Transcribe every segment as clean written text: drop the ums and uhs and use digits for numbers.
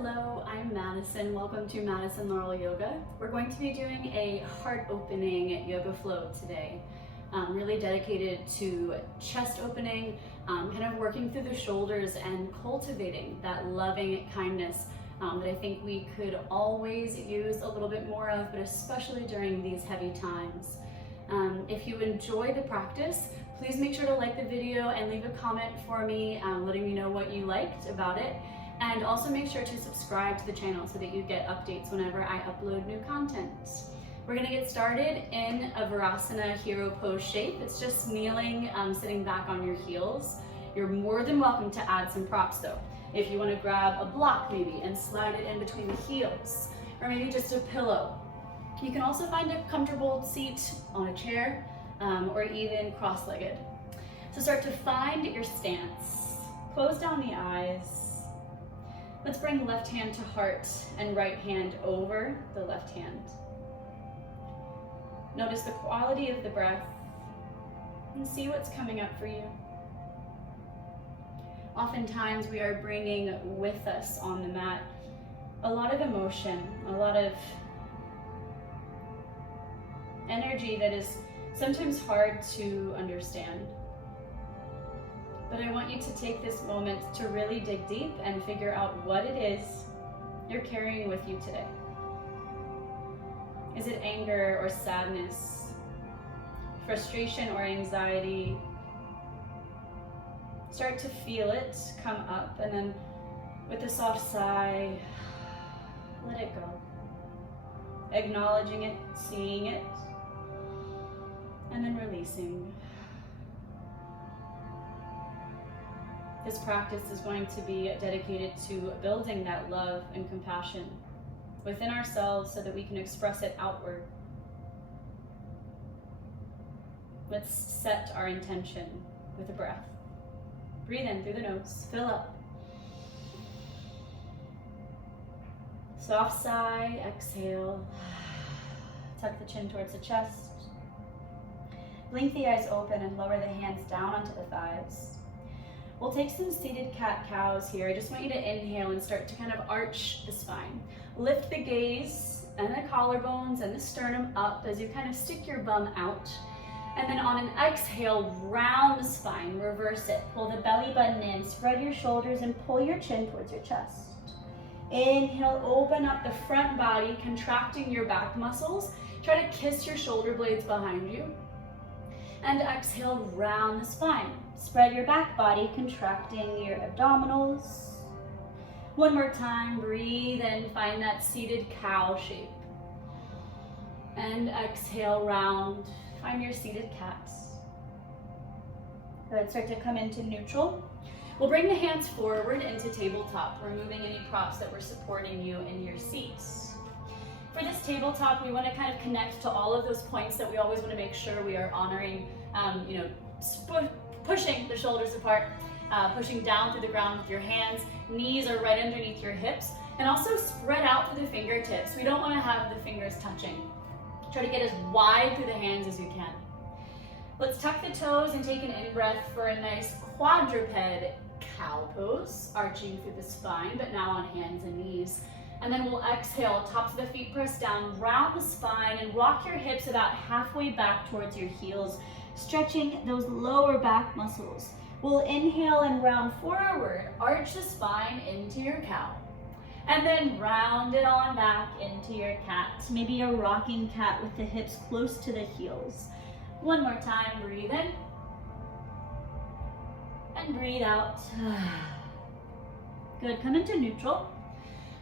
Hello, I'm Madison. Welcome to Madison Laurel Yoga. We're going to be doing a heart-opening yoga flow today, really dedicated to chest opening, kind of working through the shoulders and cultivating that loving kindness that I think we could always use a little bit more of, but especially during these heavy times. If you enjoy the practice, please make sure to like the video and leave a comment for me, letting me know what you liked about it. And also make sure to subscribe to the channel so that you get updates whenever I upload new content. We're gonna get started in a Virasana hero pose shape. It's just kneeling, sitting back on your heels. You're more than welcome to add some props though. If you wanna grab a block maybe and slide it in between the heels, or maybe just a pillow. You can also find a comfortable seat on a chair, or even cross-legged. So start to find your stance. Close down the eyes. Let's bring left hand to heart and right hand over the left hand. Notice the quality of the breath and see what's coming up for you. Oftentimes we are bringing with us on the mat a lot of emotion, a lot of energy that is sometimes hard to understand. But I want you to take this moment to really dig deep and figure out what it is you're carrying with you today. Is it anger or sadness, frustration or anxiety? Start to feel it come up, and then with a soft sigh, let it go. Acknowledging it, seeing it, and then releasing. This practice is going to be dedicated to building that love and compassion within ourselves so that we can express it outward. Let's set our intention with a breath. Breathe in through the nose, fill up. Soft sigh, exhale. Tuck the chin towards the chest. Blink the eyes open and lower the hands down onto the thighs. We'll take some seated cat-cows here. I just want you to inhale and start to kind of arch the spine. Lift the gaze and the collarbones and the sternum up as you kind of stick your bum out. And then on an exhale, round the spine, reverse it. Pull the belly button in, spread your shoulders and pull your chin towards your chest. Inhale, open up the front body, contracting your back muscles. Try to kiss your shoulder blades behind you. And exhale, round the spine. Spread your back body, contracting your abdominals. One more time, breathe in, find that seated cow shape. And exhale, round, find your seated cat. Good, start to come into neutral. We'll bring the hands forward into tabletop, removing any props that were supporting you in your seats. For this tabletop, we want to kind of connect to all of those points that we always want to make sure we are honoring, pushing the shoulders apart, pushing down through the ground with your hands. Knees are right underneath your hips, and also spread out through the fingertips. We don't want to have the fingers touching. Try to get as wide through the hands as you can. Let's tuck the toes and take an in-breath for a nice quadruped cow pose, arching through the spine, but now on hands and knees. And then we'll exhale, tops of the feet press down, round the spine, and rock your hips about halfway back towards your heels, stretching those lower back muscles. We'll inhale and round forward, arch the spine into your cow. And then round it on back into your cat. Maybe a rocking cat with the hips close to the heels. One more time, breathe in. And breathe out. Good, come into neutral.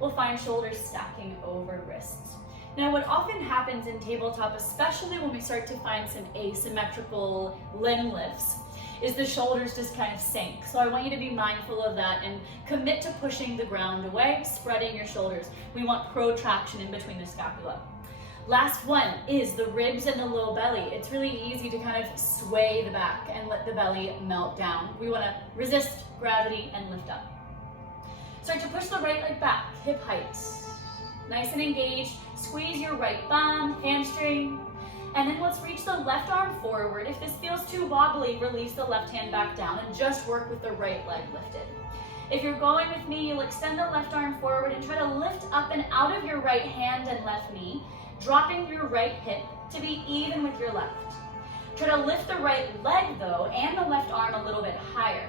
We'll find shoulders stacking over wrists. Now, what often happens in tabletop, especially when we start to find some asymmetrical limb lifts, is the shoulders just kind of sink. So I want you to be mindful of that and commit to pushing the ground away, spreading your shoulders. We want protraction in between the scapula. Last one is the ribs and the low belly. It's really easy to kind of sway the back and let the belly melt down. We want to resist gravity and lift up. Start to push the right leg back, hip height. Nice and engaged. Squeeze your right thumb, hamstring. And then let's reach the left arm forward. If this feels too wobbly, release the left hand back down and just work with the right leg lifted. If you're going with me, you'll extend the left arm forward and try lift up and out of your right hand and left knee, dropping your right hip to be even with your left. Try to lift the right leg though, and the left arm a little bit higher.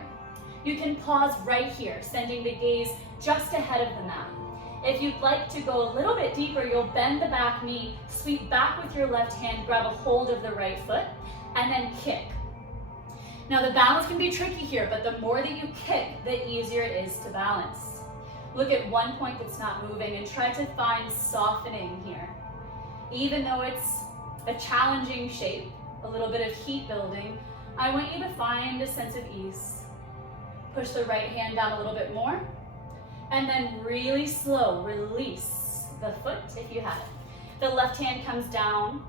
You can pause right here, sending the gaze just ahead of the mat. If you'd like to go a little bit deeper, you'll bend the back knee, sweep back with your left hand, grab a hold of the right foot, and then kick. Now the balance can be tricky here, but the more that you kick, the easier it is to balance. Look at one point that's not moving and try to find softening here. Even though it's a challenging shape, a little bit of heat building, I want you to find a sense of ease. Push the right hand down a little bit more, and then really slow, release the foot if you have it. The left hand comes down.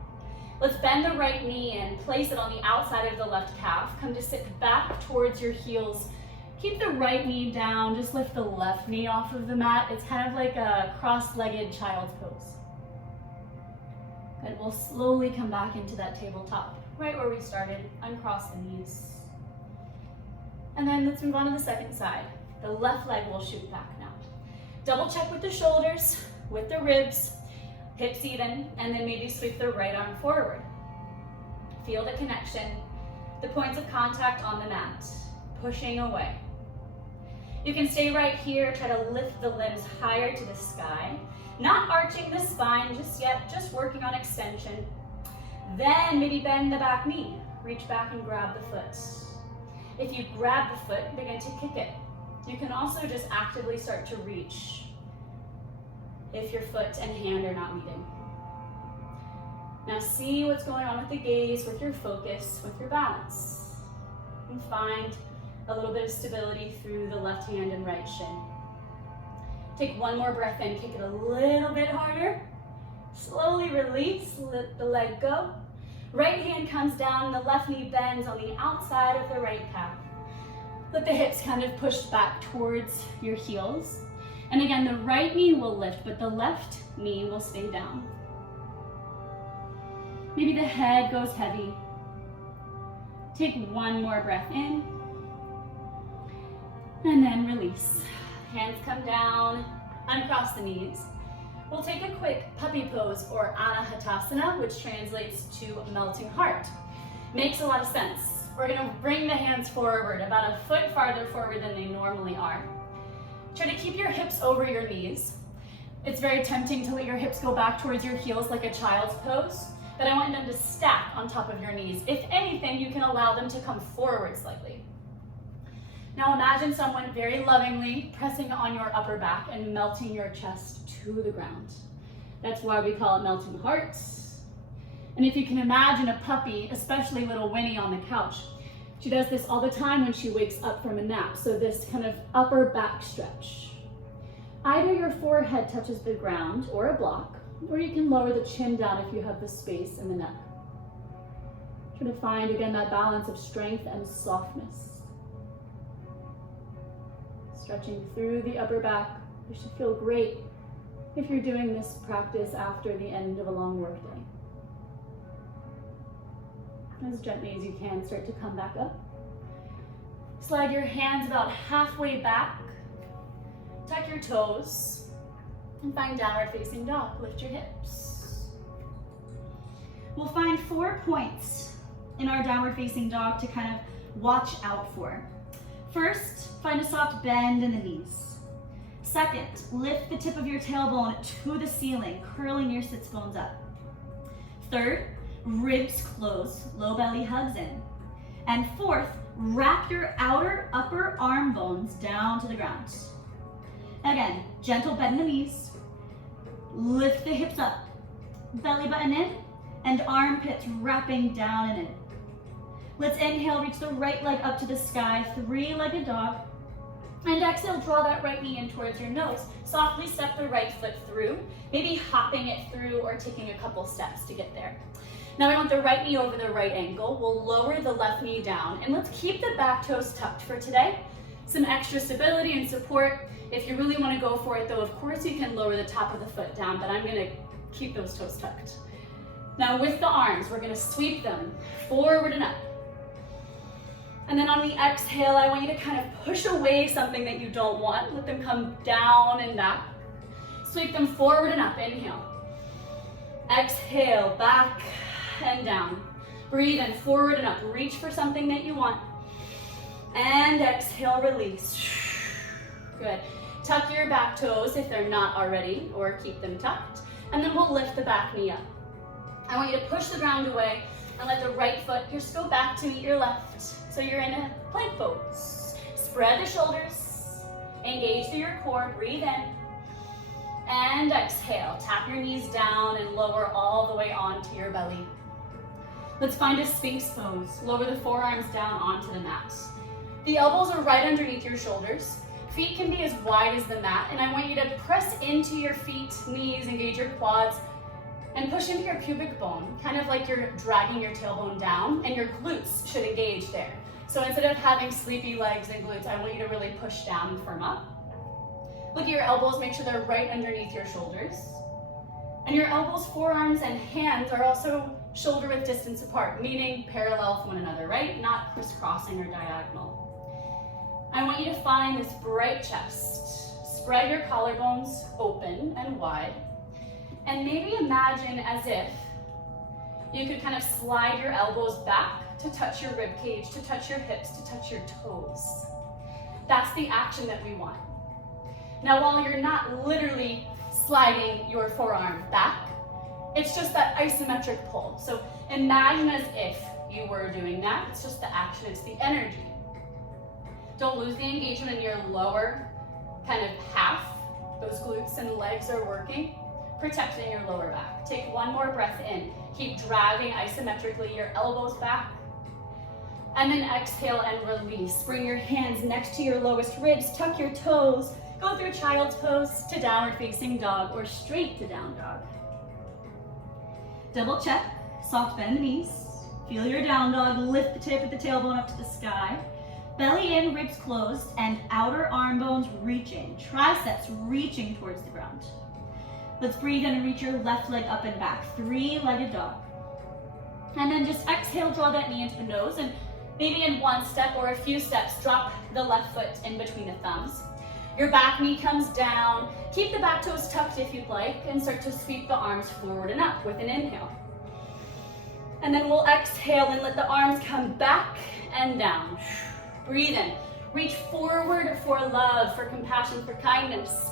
Let's bend the right knee and place it on the outside of the left calf. Come to sit back towards your heels. Keep the right knee down, just lift the left knee off of the mat. It's kind of like a cross-legged child's pose. Good, we'll slowly come back into that tabletop, right where we started, uncross the knees. And then let's move on to the second side. The left leg will shoot back now. Double check with the shoulders, with the ribs, hips even, and then maybe sweep the right arm forward. Feel the connection, the points of contact on the mat, pushing away. You can stay right here, try to lift the limbs higher to the sky, not arching the spine just yet, just working on extension. Then maybe bend the back knee, reach back and grab the foot. If you grab the foot, begin to kick it. You can also just actively start to reach if your foot and hand are not meeting. Now see what's going on with the gaze, with your focus, with your balance. And find a little bit of stability through the left hand and right shin. Take one more breath in, kick it a little bit harder. Slowly release, let the leg go. Right hand comes down, the left knee bends on the outside of the right calf. Let the hips kind of push back towards your heels. And again, the right knee will lift, but the left knee will stay down. Maybe the head goes heavy. Take one more breath in. And then release. Hands come down, uncross the knees. We'll take a quick puppy pose or anahatasana, which translates to melting heart. Makes a lot of sense. We're gonna bring the hands forward, about a foot farther forward than they normally are. Try to keep your hips over your knees. It's very tempting to let your hips go back towards your heels like a child's pose, but I want them to stack on top of your knees. If anything, you can allow them to come forward slightly. Now imagine someone very lovingly pressing on your upper back and melting your chest to the ground. That's why we call it melting hearts. And if you can imagine a puppy, especially little Winnie on the couch, she does this all the time when she wakes up from a nap. So this kind of upper back stretch. Either your forehead touches the ground or a block, or you can lower the chin down if you have the space in the neck. Try to find, again, that balance of strength and softness. Stretching through the upper back. You should feel great if you're doing this practice after the end of a long workday. As gently as you can, start to come back up. Slide your hands about halfway back. Tuck your toes and find downward facing dog. Lift your hips. We'll find 4 points in our downward facing dog to kind of watch out for. First, find a soft bend in the knees. Second, lift the tip of your tailbone to the ceiling, curling your sits bones up. Third, ribs close, low belly hugs in. And fourth, wrap your outer upper arm bones down to the ground. Again, gentle bend in the knees. Lift the hips up, belly button in, and armpits wrapping down and in. Let's inhale, reach the right leg up to the sky, 3-legged dog. And exhale, draw that right knee in towards your nose. Softly step the right foot through, maybe hopping it through or taking a couple steps to get there. Now we want the right knee over the right ankle. We'll lower the left knee down, and let's keep the back toes tucked for today. Some extra stability and support. If you really want to go for it though, of course you can lower the top of the foot down, but I'm gonna keep those toes tucked. Now with the arms, we're gonna sweep them forward and up. And then on the exhale, I want you to kind of push away something that you don't want. Let them come down and back. Sweep them forward and up, inhale. Exhale, back and down. Breathe in, forward and up. Reach for something that you want. And exhale, release. Good. Tuck your back toes if they're not already, or keep them tucked. And then we'll lift the back knee up. I want you to push the ground away and let the right foot just go back to meet your left. So you're in a plank pose. Spread the shoulders. Engage through your core. Breathe in. And exhale. Tap your knees down and lower all the way onto your belly. Let's find a Sphinx pose. Lower the forearms down onto the mat. The elbows are right underneath your shoulders. Feet can be as wide as the mat, and I want you to press into your feet, knees, engage your quads, and push into your pubic bone, kind of like you're dragging your tailbone down, and your glutes should engage there. So instead of having sleepy legs and glutes, I want you to really push down and firm up. Look at your elbows, make sure they're right underneath your shoulders. And your elbows, forearms, and hands are also shoulder width distance apart, meaning parallel to one another, right? Not crisscrossing or diagonal. I want you to find this bright chest. Spread your collarbones open and wide. And maybe imagine as if you could kind of slide your elbows back to touch your rib cage, to touch your hips, to touch your toes. That's the action that we want. Now, while you're not literally sliding your forearm back, it's just that isometric pull. So imagine as if you were doing that. It's just the action, it's the energy. Don't lose the engagement in your lower kind of half. Those glutes and legs are working, protecting your lower back. Take one more breath in. Keep dragging isometrically your elbows back. And then exhale and release. Bring your hands next to your lowest ribs, tuck your toes, go through child's pose to downward facing dog or straight to down dog. Double check, soft bend the knees. Feel your down dog, lift the tip of the tailbone up to the sky. Belly in, ribs closed, and outer arm bones reaching. Triceps reaching towards the ground. Let's breathe in and reach your left leg up and back. Three-legged dog. And then just exhale, draw that knee into the nose, and maybe in one step or a few steps, drop the left foot in between the thumbs. Your back knee comes down. Keep the back toes tucked if you'd like, and start to sweep the arms forward and up with an inhale. And then we'll exhale and let the arms come back and down. Breathe in. Reach forward for love, for compassion, for kindness.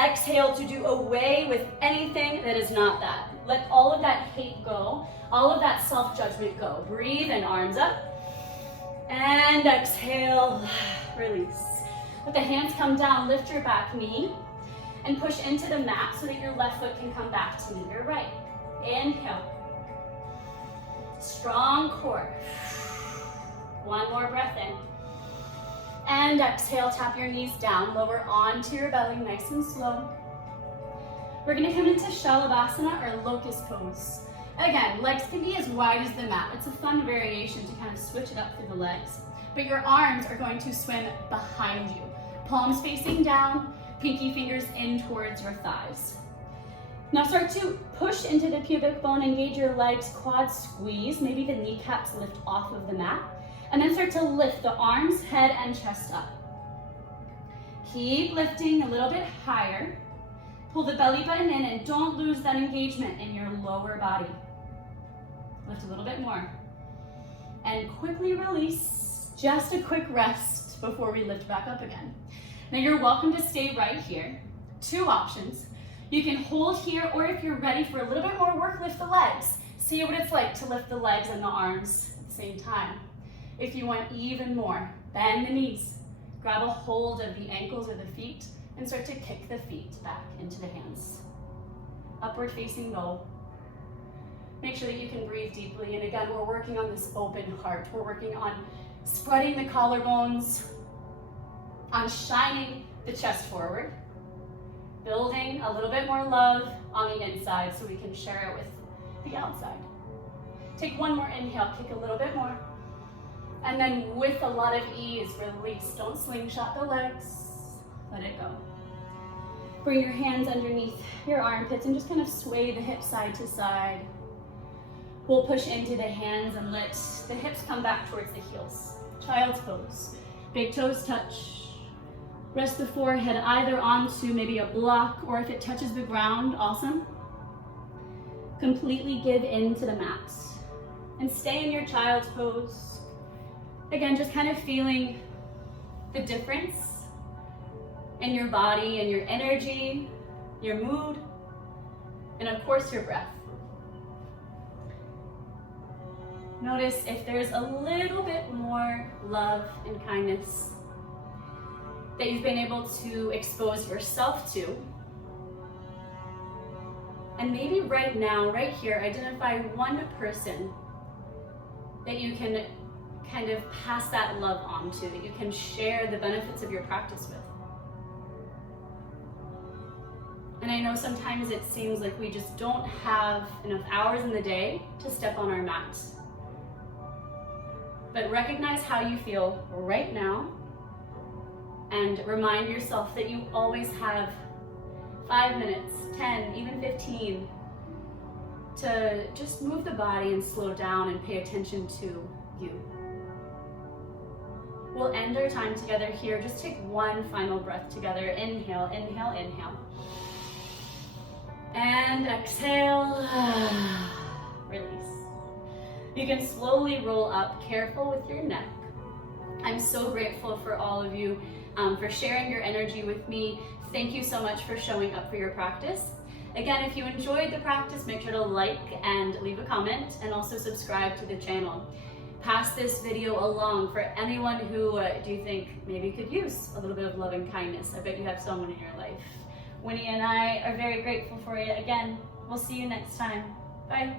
Exhale to do away with anything that is not that. Let all of that hate go. All of that self-judgment go. Breathe in, arms up. And exhale, release. Let the hands come down, lift your back knee, and push into the mat so that your left foot can come back to meet your right. Inhale. Strong core. One more breath in. And exhale, tap your knees down, lower onto your belly, nice and slow. We're gonna come into Shalabhasana or locust pose. Again, legs can be as wide as the mat. It's a fun variation to kind of switch it up through the legs. But your arms are going to swim behind you. Palms facing down, pinky fingers in towards your thighs. Now start to push into the pubic bone, engage your legs, quads squeeze, maybe the kneecaps lift off of the mat. And then start to lift the arms, head, and chest up. Keep lifting a little bit higher. Pull the belly button in and don't lose that engagement in your lower body. Lift a little bit more. And quickly release. Just a quick rest before we lift back up again. Now you're welcome to stay right here. Two options. You can hold here, or if you're ready for a little bit more work, lift the legs. See what it's like to lift the legs and the arms at the same time. If you want even more, bend the knees. Grab a hold of the ankles or the feet and start to kick the feet back into the hands. Upward facing dog. Make sure that you can breathe deeply. And again, we're working on this open heart. We're working on spreading the collarbones, on shining the chest forward, building a little bit more love on the inside so we can share it with the outside. Take one more inhale, kick a little bit more. And then with a lot of ease, release. Don't slingshot the legs. Let it go. Bring your hands underneath your armpits and just kind of sway the hips side to side. We'll push into the hands and let the hips come back towards the heels. Child's pose. Big toes touch. Rest the forehead either onto maybe a block, or if it touches the ground, awesome. Completely give in to the mat and stay in your child's pose. Again, just kind of feeling the difference in your body and your energy, your mood, and of course your breath. Notice if there's a little bit more love and kindness that you've been able to expose yourself to. And maybe right now, right here, identify one person that you can kind of pass that love on to, that you can share the benefits of your practice with. And I know sometimes it seems like we just don't have enough hours in the day to step on our mat. But recognize how you feel right now and remind yourself that you always have 5 minutes, 10, even 15 to just move the body and slow down and pay attention to you. We'll end our time together here. Just take one final breath together. Inhale, inhale, inhale. And exhale. Release. You can slowly roll up, careful with your neck. I'm so grateful for all of you for sharing your energy with me. Thank you so much for showing up for your practice. Again, if you enjoyed the practice, make sure to like and leave a comment, and also subscribe to the channel. Pass this video along for anyone who do you think maybe could use a little bit of love and kindness. I bet you have someone in your life. Winnie and I are very grateful for you. Again, we'll see you next time. Bye.